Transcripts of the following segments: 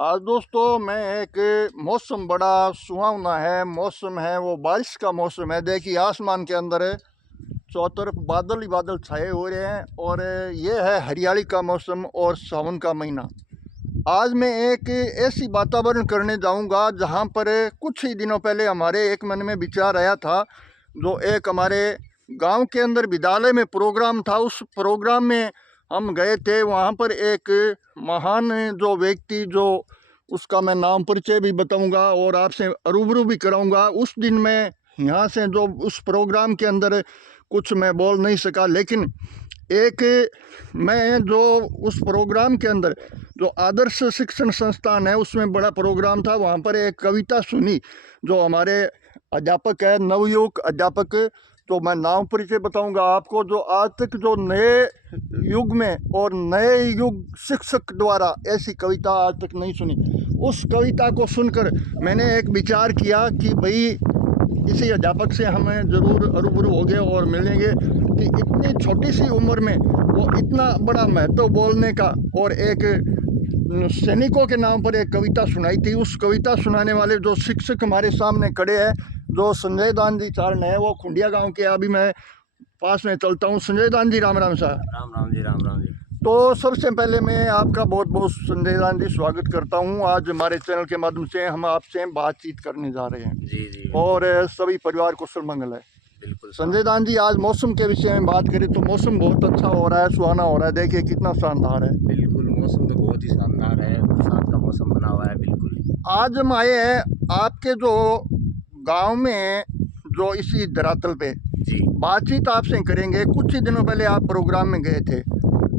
आज दोस्तों मैं एक मौसम बड़ा सुहावना है। मौसम है वो बारिश का मौसम है। देखिए आसमान के अंदर चारों तरफ बादल ही बादल छाए हो रहे हैं और ये है हरियाली का मौसम और सावन का महीना। आज मैं एक ऐसी वातावरण करने जाऊंगा जहां पर कुछ ही दिनों पहले हमारे एक मन में विचार आया था। जो एक हमारे गांव के अंदर विद्यालय में प्रोग्राम था, उस प्रोग्राम में हम गए थे। वहां पर एक महान जो व्यक्ति, जो उसका मैं नाम परिचय भी बताऊंगा और आपसे रूबरू भी कराऊंगा। उस दिन मैं यहाँ से जो उस प्रोग्राम के अंदर कुछ मैं बोल नहीं सका, लेकिन एक मैं जो उस प्रोग्राम के अंदर जो आदर्श शिक्षण संस्थान है उसमें बड़ा प्रोग्राम था। वहाँ पर एक कविता सुनी जो हमारे अध्यापक है, नवयुवक अध्यापक, तो मैं नाम परिचय बताऊंगा आपको। जो आज तक जो नए युग में और नए युग शिक्षक द्वारा ऐसी कविता आज तक नहीं सुनी। उस कविता को सुनकर मैंने एक विचार किया कि भाई इसी अध्यापक से हमें ज़रूर रूबरू हो गए और मिलेंगे कि इतनी छोटी सी उम्र में वो इतना बड़ा महत्व बोलने का, और एक सैनिकों के नाम पर एक कविता सुनाई थी। उस कविता सुनाने वाले जो शिक्षक हमारे सामने खड़े हैं, जो संजय दान जी चारण है, वो खुंडिया गांव के। अभी मैं पास में चलता हूँ। संजय दान जी, राम राम साहब। राम राम जी, राम राम जी। तो सबसे पहले मैं आपका बहुत बहुत संजय दान जी स्वागत करता हूँ। आज हमारे चैनल के माध्यम से हम आपसे बातचीत करने जा रहे हैं। जी जी, और सभी परिवार को मंगल है। बिल्कुल संजय दान जी, आज मौसम के विषय में बात करें तो मौसम बहुत अच्छा हो रहा है, सुहाना हो रहा है। देखिए कितना शानदार है। बिल्कुल, मौसम तो बहुत ही शानदार है। बरसात का मौसम बना हुआ है। बिल्कुल। आज हम आए हैं आपके जो गांव में, जो इसी धरातल पे जी बातचीत आपसे करेंगे। कुछ ही दिनों पहले आप प्रोग्राम में गए थे,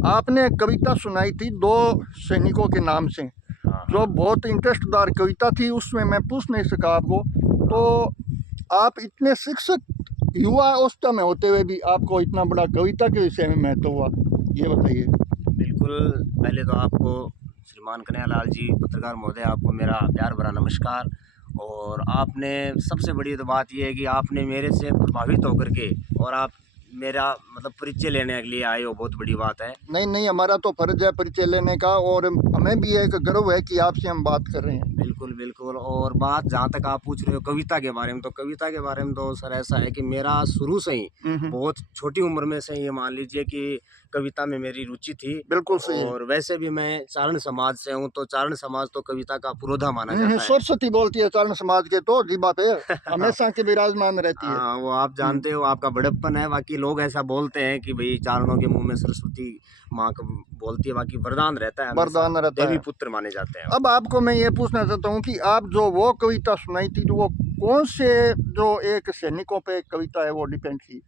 आपने कविता सुनाई थी दो सैनिकों के नाम से, हाँ जो बहुत इंटरेस्टदार कविता थी। उसमें मैं पूछ नहीं सका आपको। तो आप इतने शिक्षक युवा अवस्था में होते हुए भी आपको इतना बड़ा कविता के विषय में महत्व हुआ, ये बताइए। बिल्कुल, पहले तो आपको श्रीमान कन्हैयालाल जी पत्रकार महोदय, आपको मेरा प्यार भरा नमस्कार। और आपने सबसे बड़ी तो बात यह है कि आपने मेरे से प्रभावित होकर के और आप मेरा मतलब परिचय लेने के लिए आए हो, बहुत बड़ी बात है। नहीं नहीं, हमारा तो फर्ज है परिचय लेने का, और हमें भी एक गर्व है कि आपसे हम बात कर रहे हैं। बिल्कुल बिल्कुल। और बात जहाँ तक आप पूछ रहे हो कविता के बारे में, तो कविता के बारे में तो सर ऐसा है कि मेरा शुरू से ही बहुत छोटी उम्र में से ये मान लीजिए कि कविता में मेरी रुचि थी। बिल्कुल सही है। और वैसे भी मैं चारण समाज से हूँ, तो चारण समाज तो कविता का पुरोधा माना जाता है। सरस्वती बोलती है चारण समाज के तो जीबा पे हमेशा के विराजमान रहती है। हाँ, वो आप जानते हो, आपका बड़प्पन है। बाकी लोग ऐसा बोलते हैं कि भाई चारणों के मुंह में सरस्वती माँ का बोलती है, बाकी वरदान रहता है, हमेशा वरदान रहता देवी है। पुत्र माने जाते हैं। अब आपको मैं ये पूछना चाहता हूँ कि आप जो वो कविता सुनाई थी, तो वो कौन से जो एक सैनिकों पे कविता है वो डिपेंड थी?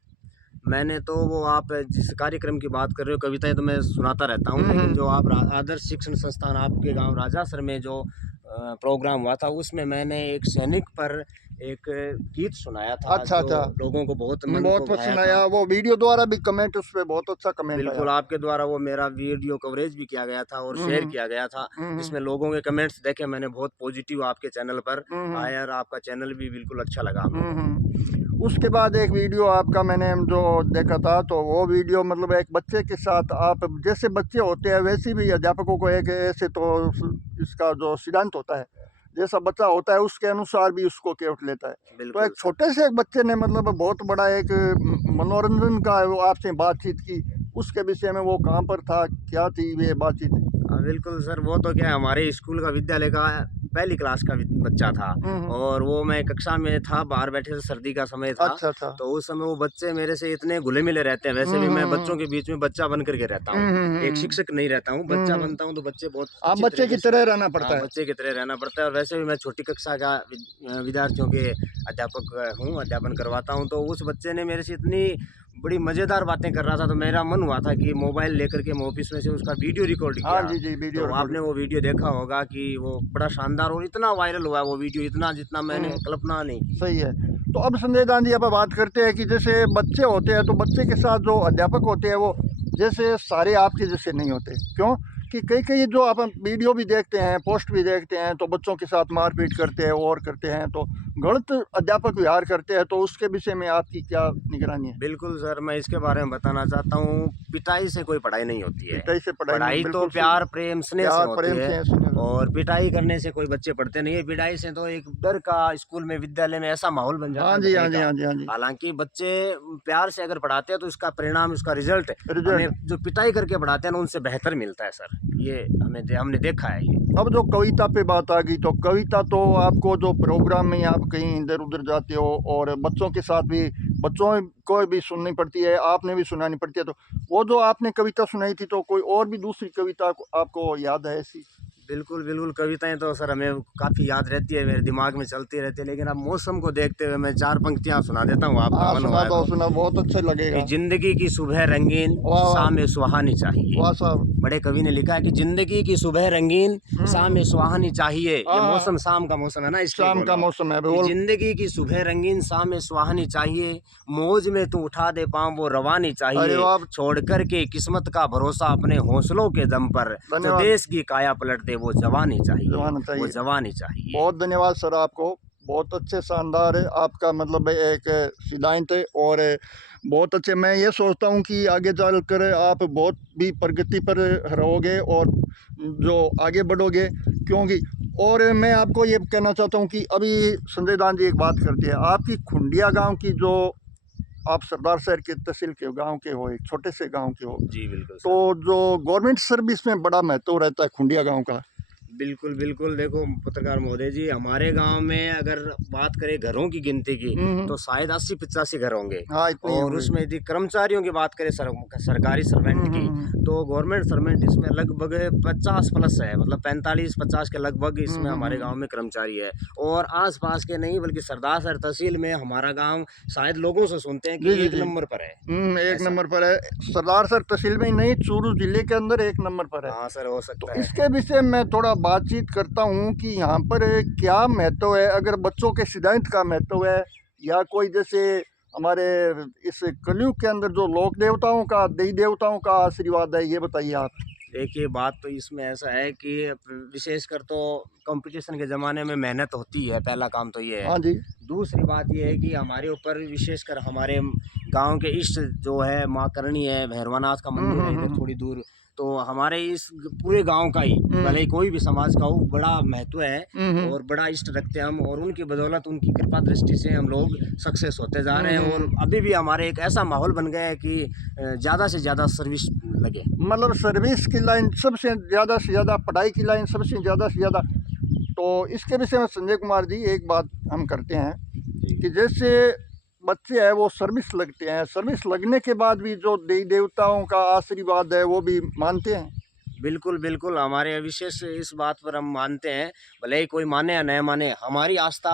मैंने तो वो, आप जिस कार्यक्रम की बात कर रहे हो, कविताएं तो मैं सुनाता रहता हूँ, लेकिन जो आप आदर्श शिक्षण संस्थान आपके गांव राजासर में जो प्रोग्राम हुआ था, उसमें मैंने एक सैनिक पर एक गीत सुनाया था। अच्छा जो अच्छा, लोगों को बहुत मन बहुत को भाया पसंद था। आया। वो वीडियो द्वारा भी कमेंट, उस पर बहुत अच्छा कमेंट आया। बिल्कुल, आपके द्वारा वो मेरा वीडियो कवरेज भी किया गया था और शेयर किया गया था, जिसमें लोगों के कमेंट्स देखे मैंने, बहुत पॉजिटिव आपके चैनल पर आया और आपका चैनल भी बिल्कुल अच्छा लगा हमें। उसके बाद एक वीडियो आपका मैंने जो देखा था, तो वो वीडियो मतलब एक बच्चे के साथ, आप जैसे बच्चे होते हैं वैसे भी अध्यापकों को एक ऐसे, तो इसका जो सिद्धांत होता है, जैसा बच्चा होता है उसके अनुसार भी उसको केवट लेता है। तो बिल्कुल एक सर। छोटे से एक बच्चे ने मतलब बहुत बड़ा एक मनोरंजन का वो आपसे बातचीत की, उसके विषय में वो कहाँ पर था, क्या थी ये बातचीत? बिल्कुल सर, वो तो क्या है, हमारे स्कूल का विद्यालय का पहली क्लास का बच्चा था। और वो मैं कक्षा में था, बाहर बैठे थे, सर्दी का समय था। अच्छा अच्छा। तो उस समय वो बच्चे मेरे से इतने घुले मिले रहते हैं। वैसे भी मैं बच्चों के बीच में बच्चा बन करके रहता हूँ, एक शिक्षक नहीं रहता हूँ, बच्चा बनता हूँ। तो बच्चे बहुत आप अच्छी बच्चे की तरीके से, तरह रहना हाँ, पड़ता है। बच्चे की तरह रहना पड़ता है। और वैसे भी मैं छोटी कक्षा का विद्यार्थियों के अध्यापक हूँ, अध्यापन करवाता हूँ। तो उस बच्चे ने मेरे से इतनी बड़ी मज़ेदार बातें कर रहा था, तो मेरा मन हुआ था कि मोबाइल लेकर के मैं ऑफिस में से उसका वीडियो रिकॉर्ड हाँ किया। जी जी, वीडियो तो आपने रिकॉर्डिंग। वो वीडियो देखा होगा कि वो बड़ा शानदार और इतना वायरल हुआ है वो वीडियो, इतना जितना मैंने कल्पना नहीं की। सही है। तो अब संजय दान जी, आप बात करते हैं कि जैसे बच्चे होते हैं, तो बच्चे के साथ जो अध्यापक होते हैं वो जैसे सारे आपके जैसे नहीं होते। क्यों? कि कई कई जो आप वीडियो भी देखते हैं, पोस्ट भी देखते हैं, तो बच्चों के साथ मारपीट करते हैं और करते हैं, तो गलत अध्यापक व्यवहार करते हैं, तो उसके विषय में आपकी क्या निगरानी है? बिल्कुल सर, मैं इसके बारे में बताना चाहता हूँ, पिटाई से कोई पढ़ाई नहीं होती है। पिटाई से पढ़ाई नहीं, पढ़ाई तो बिल्कुल सही। प्यार, प्रेम, स्नेह से प्यार होती प्रेम है, से स्नेह से। और पिटाई करने से कोई बच्चे पढ़ते नहीं है। पिटाई से तो एक डर का स्कूल में, विद्यालय में ऐसा माहौल बन जाता हाँ है जी, हाँ डरने जी, का। हाँ जी, हाँ जी। हालाँकि बच्चे प्यार से अगर पढ़ाते हैं तो उसका परिणाम, उसका रिज़ल्ट हमें रिजल्ट। जो पिटाई करके पढ़ाते हैं ना, उनसे बेहतर मिलता है सर। ये हमने देखा है ये। अब जो कविता पे बात आ गई, तो कविता तो आपको जो प्रोग्राम में आप कहीं इधर उधर जाते हो और बच्चों के साथ भी, बच्चों को भी सुननी पड़ती है, आपने भी सुनानी पड़ती है, तो वो जो आपने कविता सुनाई थी, तो कोई और भी दूसरी कविता आपको याद है ऐसी? बिल्कुल, बिल्कुल, कविताएँ तो सर हमें काफ़ी याद रहती है, मेरे दिमाग में चलती रहती है, लेकिन अब मौसम को देखते हुए मैं 4 पंक्तियाँ सुना देता हूँ, आपका हाँ मन सुना हुआ दो, तो। सुना, बहुत अच्छा कि लगेगा। ज़िंदगी की सुबह रंगीन, वाह वाह, शाम में सुहानी चाहिए। वाह साहब। बड़े कवि ने लिखा है कि ज़िंदगी की सुबह रंगीन, शाम में सुहानी चाहिए। ये हाँ हाँ, मौसम शाम का मौसम है ना, इसलिए शाम बोल का रहा हूँ मौसम है, कि बोल। ज़िंदगी की सुबह रंगीन, शाम में सुहानी चाहिए। मौज में तू उठा दे पाँव, वो रवानी अरे चाहिए। वाह, छोड़ कर के किस्मत का भरोसा अपने हौसलों के दम पर, जो धन्यवाद। देश की काया पलट दे वो जवानी चाहिए, जवाना वो चाहिए। जवानी चाहिए। बहुत धन्यवाद सर आपको, बहुत अच्छे, शानदार है आपका मतलब एक सिद्धांत है, और बहुत अच्छे। मैं ये सोचता हूँ कि आगे चलकर आप बहुत भी प्रगति पर रहोगे और जो आगे बढ़ोगे, क्योंकि, और मैं आपको ये कहना चाहता हूँ कि अभी संजय दान जी एक बात करते हैं, आपकी खुंडिया गांव की, जो आप सरदार शहर के तहसील के गांव के हो, एक छोटे से गांव के हो, जी, बिल्कुल तो सर। जो गवर्नमेंट सर्विस में बड़ा महत्व रहता है खुंडिया गांव का। बिल्कुल, बिल्कुल। देखो पत्रकार महोदय जी, हमारे गाँव में अगर बात करें घरों की गिनती की, हम्म। तो शायद 80-85 घर होंगे। हाँ, इतनी ही और होंगे। उसमें यदि कर्मचारियों की बात करें, सरकारी सर्वेंट की, तो गवर्नमेंट सर्वेंट इसमें लगभग 50 प्लस है, मतलब 45-50 के लगभग इसमें हमारे गाँव में कर्मचारी है। और आस-पास के नहीं, बल्कि सरदार शहर तहसील में हमारा गाँव शायद लोगों से सुनते हैं जी कि जी 1 जी। नंबर पर है। एक ऐसा। नंबर पर है, सरदार सर तहसील में ही नहीं, चूरू जिले के अंदर एक नंबर पर है। हाँ सर, हो तो सकता है। इसके विषय में थोड़ा बातचीत करता हूँ कि यहाँ पर क्या महत्व है, अगर बच्चों के सिद्धांत का महत्व है, या कोई जैसे हमारे इस कलयुग के अंदर जो लोक देवताओं का, देवी देवताओं का आशीर्वाद है, ये बताइए आप। देखिए, बात तो इसमें ऐसा है कि विशेषकर तो कंपटीशन के ज़माने में मेहनत होती है, पहला काम तो ये है। हाँ जी। दूसरी बात ये है कि हमारे ऊपर, विशेषकर हमारे गांव के इष्ट जो है माँ करणी है, भैरवनाथ का मंदिर है इधर थोड़ी दूर, तो हमारे इस पूरे गांव का ही, भले ही कोई भी समाज का हो, बड़ा महत्व है और बड़ा इष्ट रखते हैं हम, और उनकी बदौलत, उनकी कृपा दृष्टि से हम लोग सक्सेस होते जा रहे हैं। और अभी भी हमारे एक ऐसा माहौल बन गया है कि ज़्यादा से ज़्यादा सर्विस लगे। मतलब सर्विस की लाइन सबसे ज़्यादा से ज़्यादा, पढ़ाई की लाइन सबसे ज़्यादा से ज़्यादा। तो इसके विषय में संजय कुमार जी एक बात हम करते हैं कि जैसे बच्चे हैं वो सर्विस लगते हैं, सर्विस लगने के बाद भी जो देवी देवताओं का आशीर्वाद है वो भी मानते हैं। बिल्कुल, बिल्कुल, हमारे विशेष इस बात पर हम मानते हैं, भले ही कोई माने या न माने, हमारी आस्था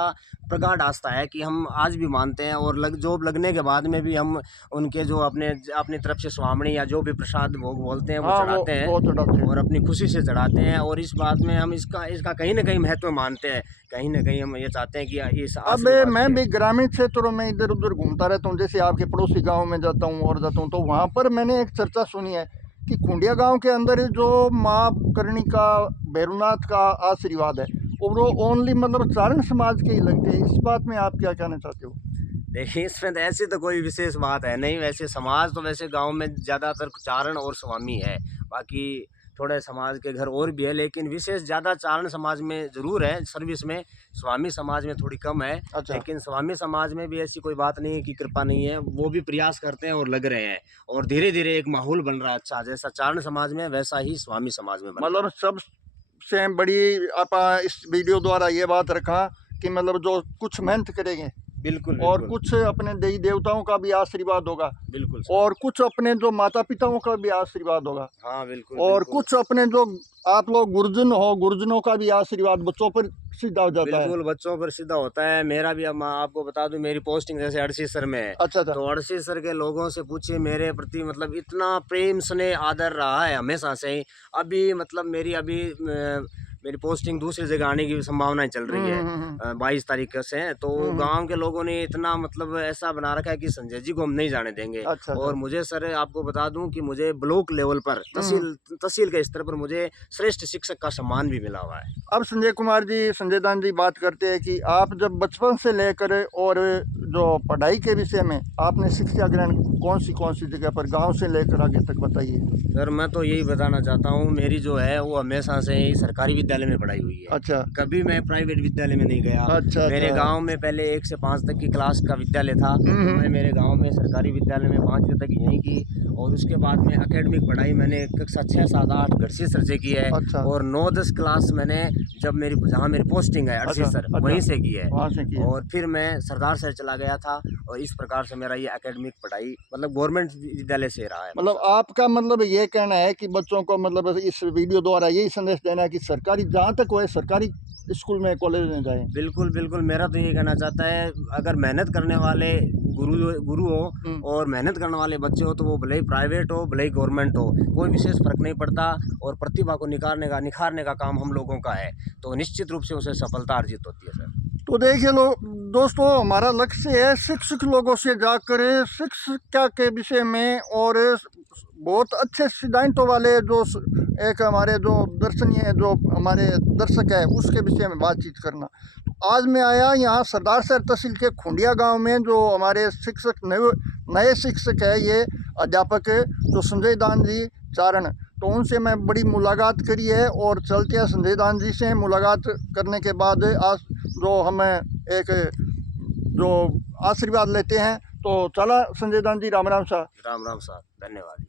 प्रगाढ़ आस्था है कि हम आज भी मानते हैं। और जॉब लगने के बाद में भी हम उनके जो अपनी तरफ से स्वामणी या जो भी प्रसाद भोग बोलते हैं वो हाँ, चढ़ाते वो चढ़ाते हैं, हैं। और अपनी खुशी से चढ़ाते हैं। और इस बात में हम इसका कहीं न कहीं महत्व मानते हैं, कहीं न कहीं हम ये चाहते हैं कि इस अब आशीर्वाद मैं के। भी ग्रामीण क्षेत्रों में इधर उधर घूमता रहता हूँ, जैसे आपके पड़ोसी गांव में जाता हूँ और जाता हूँ, तो वहाँ पर मैंने एक चर्चा सुनी है कि खुंडिया गांव के अंदर जो माँ करणी का, भैरवनाथ का आशीर्वाद है, और वो ओनली मतलब चारण समाज के ही लगते हैं। इस बात में आप क्या कहना चाहते हो? देखिए, इसमें तो ऐसी तो कोई विशेष बात है नहीं, वैसे समाज तो वैसे गाँव में ज़्यादातर चारण और स्वामी है, बाकी थोड़े समाज के घर और भी है, लेकिन विशेष ज़्यादा चारण समाज में ज़रूर है सर्विस में, स्वामी समाज में थोड़ी कम है। अच्छा। लेकिन स्वामी समाज में भी ऐसी कोई बात नहीं है कि कृपा नहीं है, वो भी प्रयास करते हैं और लग रहे हैं, और धीरे-धीरे एक माहौल बन रहा है अच्छा, जैसा चारण समाज में वैसा ही स्वामी समाज में बन रहा है। मतलब सबसे बड़ी आप इस वीडियो द्वारा ये बात रखा कि मतलब जो कुछ मेहनत करेंगे बिल्कुल, और बिल्कुल। कुछ अपने देवी देवताओं का भी आशीर्वाद होगा, बिल्कुल सर। और कुछ अपने जो माता पिताओं का भी आशीर्वाद होगा, हाँ, बिल्कुल, और बिल्कुल। कुछ अपने जो आप लोग गुरुजन हो, गुरुजनों का भी आशीर्वाद बच्चों पर सीधा हो जाता है। बिल्कुल, बच्चों पर सीधा होता है। मेरा भी, अब मैं आपको बता दूँ, मेरी पोस्टिंग जैसे अड़सीसर में है, अच्छा अच्छा। तो अड़सीसर के लोगों से पूछिए, मेरे प्रति मतलब इतना प्रेम, स्नेह, आदर रहा है हमेशा से ही। अभी मतलब मेरी मेरी पोस्टिंग दूसरी जगह आने की भी संभावनाएं चल रही है 22 तारीख से। तो गांव के लोगों ने इतना मतलब ऐसा बना रखा है कि संजय जी को हम नहीं जाने देंगे। अच्छा, और मुझे सर आपको बता दूं कि मुझे ब्लॉक लेवल पर तहसील के स्तर पर मुझे श्रेष्ठ शिक्षक का सम्मान भी मिला हुआ है। अब संजय कुमार जी, संजय दान जी बात करते हैं कि आप जब बचपन से लेकर और जो पढ़ाई के विषय में आपने शिक्षा ग्रहण कौन सी जगह पर, गांव से लेकर आगे तक बताइए। सर मैं तो यही बताना चाहता हूँ, मेरी जो है वो हमेशा से ही सरकारी विद्यालय में पढ़ाई हुई है। अच्छा, कभी मैं प्राइवेट विद्यालय में नहीं गया। अच्छा, मेरे अच्छा। गांव में पहले 1 से 5 तक की क्लास का विद्यालय था। तो मैं मेरे गांव में सरकारी विद्यालय में 5वीं तक यहीं की, और उसके बाद में एकेडमिक पढ़ाई मैंने कक्षा 6, 7, 8 गढ़सी सर से की है। अच्छा। और 9, 10 क्लास मैंने जब जहाँ मेरी पोस्टिंग है अड़सी सर, वहीं से की है। वहाँ से किया। और फिर मैं सरदार सर चला गया था, और इस प्रकार से मेरा ये एकेडमिक पढ़ाई मतलब गवर्नमेंट विद्यालय से रहा है। मतलब आपका मतलब ये कहना है कि बच्चों को मतलब इस वीडियो द्वारा यही संदेश देना है कि सरकारी जहाँ तक हो सरकारी स्कूल में, कॉलेज में जाएं। बिल्कुल बिल्कुल, मेरा तो ये कहना चाहता है, अगर मेहनत करने वाले गुरु हो और मेहनत करने वाले बच्चे हो, तो वो भले ही प्राइवेट हो भले ही गवर्नमेंट हो, कोई विशेष फर्क नहीं पड़ता। और प्रतिभा को निखारने का काम हम लोगों का है, तो निश्चित रूप से उसे सफलता अर्जित होती है सर। तो देखिए दोस्तों, हमारा लक्ष्य है शिक्षक लोगों से जाकर शिक्षा के विषय में और बहुत अच्छे सिद्धांतों वाले जो एक हमारे जो दर्शनीय जो हमारे दर्शक है उसके विषय में बातचीत करना। तो आज मैं आया यहाँ सरदार सर तहसील के खुंडिया गांव में, जो हमारे शिक्षक नए शिक्षक है, ये अध्यापक जो संजय दान जी चारण, तो उनसे मैं बड़ी मुलाकात करी है। और चलते हैं संजय दान जी से मुलाकात करने के बाद आज जो हमें एक जो आशीर्वाद लेते हैं। तो चला संजय दान जी, राम राम साहब। राम राम साहब, धन्यवाद।